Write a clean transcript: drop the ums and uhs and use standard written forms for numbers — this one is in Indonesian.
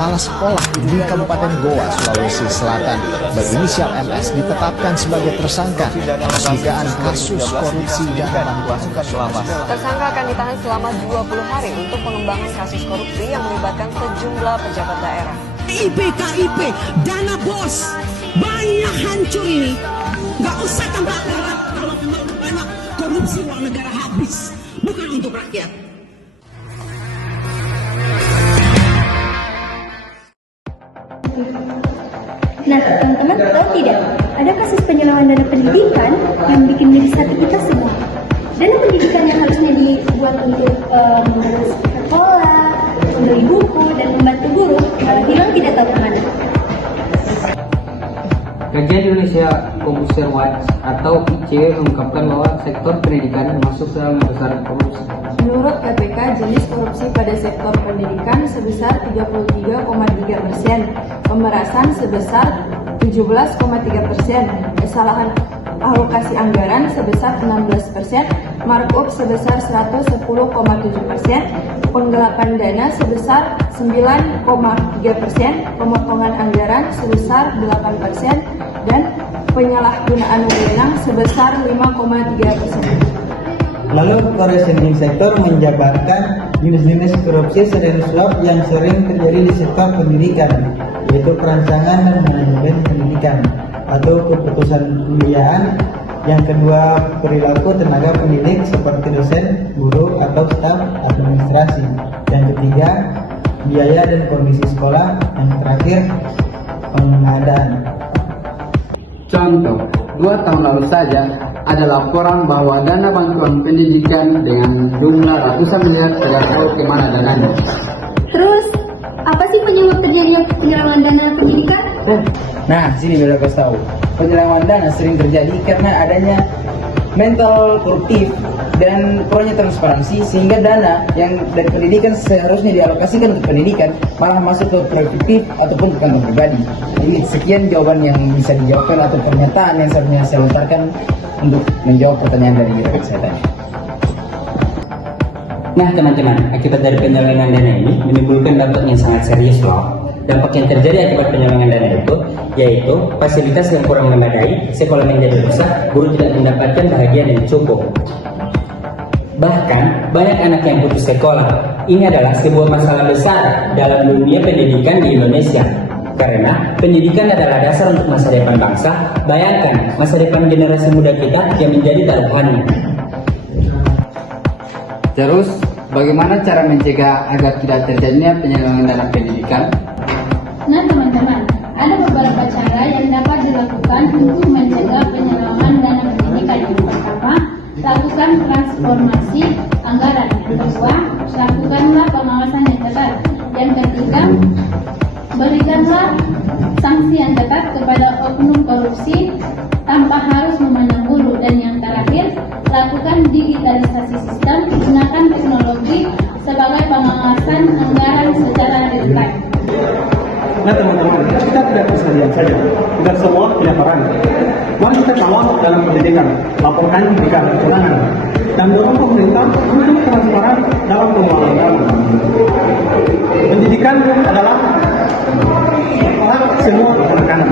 kepala sekolah di Kabupaten Goa, Sulawesi Selatan berinisial MS ditetapkan sebagai tersangka atas dugaan kasus korupsi dana bantuan. Tersangka akan ditahan selama 20 hari untuk pengembangan kasus korupsi yang melibatkan sejumlah pejabat daerah. KIP, dana bos, banyak hancur ini. Gak usah tambah berat kalau memang banyak korupsi uang negara habis, bukan untuk rakyat. Nah, teman-teman tahu tidak, ada kasus penyelewengan dana pendidikan yang bikin miris hati kita semua. Dana pendidikan yang harusnya dibuat untuk mengurus sekolah, membeli buku, dan membantu guru, malah hilang tidak tahu kemana. Kajian Indonesia Komputer Watch atau ICW mengungkapkan bahwa sektor pendidikan masuk dalam besar korupsi. Menurut KPK, jenis korupsi pada sektor pendidikan sebesar 33,3%, pemerasan sebesar 17,3%, kesalahan alokasi anggaran sebesar 16%, markup sebesar 110,7%, penggelapan dana sebesar 9,3%, pemotongan anggaran sebesar 8%, dan penyalahgunaan wewenang sebesar 5,3%. Lalu koordinasi sektor menjabarkan jenis-jenis korupsi sering suap yang sering terjadi di sektor pendidikan, yaitu perancangan dan manajemen pendidikan, atau keputusan pembiayaan. Yang kedua, perilaku tenaga pendidik seperti dosen, guru, atau staf administrasi. Yang ketiga, biaya dan kondisi sekolah. Yang terakhir, pengadaan. Contoh, 2 tahun lalu saja ada laporan bahwa dana bantuan pendidikan dengan jumlah ratusan miliar tidak tahu kemana dananya. Terus, apa sih penyebab terjadinya penyelewengan dana pendidikan? Nah, sini biar aku tahu. Penyelewengan dana sering terjadi karena adanya mental koruptif dan kurangnya transparansi, sehingga dana yang dari pendidikan seharusnya dialokasikan untuk pendidikan malah masuk ke produktif ataupun ke kantong pribadi. Jadi sekian jawaban yang bisa dijawabkan atau pernyataan yang seharusnya saya lontarkan untuk menjawab pertanyaan dari rekan saya tadi. Nah teman-teman, akibat dari penyelewengan dana ini menimbulkan dampak yang sangat serius loh. Dampak yang terjadi akibat penyelewengan dana itu yaitu fasilitas yang kurang memadai, sekolah menjadi rusak, guru tidak mendapatkan bahagian yang cukup. Bahkan banyak anak yang putus sekolah. Ini adalah sebuah masalah besar dalam dunia pendidikan di Indonesia. Karena pendidikan adalah dasar untuk masa depan bangsa. Bayangkan masa depan generasi muda kita yang menjadi taruhannya. Terus, bagaimana cara mencegah agar tidak terjadinya penyelewengan dana pendidikan? Nah, teman-teman, ada beberapa cara yang dapat dilakukan untuk mencegah penyelewengan dana pendidikan. Yang pertama, lakukan transformasi anggaran. Yang kedua, lakukanlah pengawasan yang ketat. Yang ketiga, berikanlah sanksi yang ketat kepada oknum korupsi tanpa harus memandang bulu. Dan yang terakhir, lakukan digitalisasi sistem, gunakan teknologi sebagai pengawasan anggaran secara real time. Nah teman-teman, kita tidak bisa diam saja. Tidak semua punya peran. Mari kita kawal dalam pendidikan, laporkan jika ada kecurangan, dan dorong pemerintah untuk transparan dalam pengelolaan dana. Pendidikan adalah hak semua anak-anak.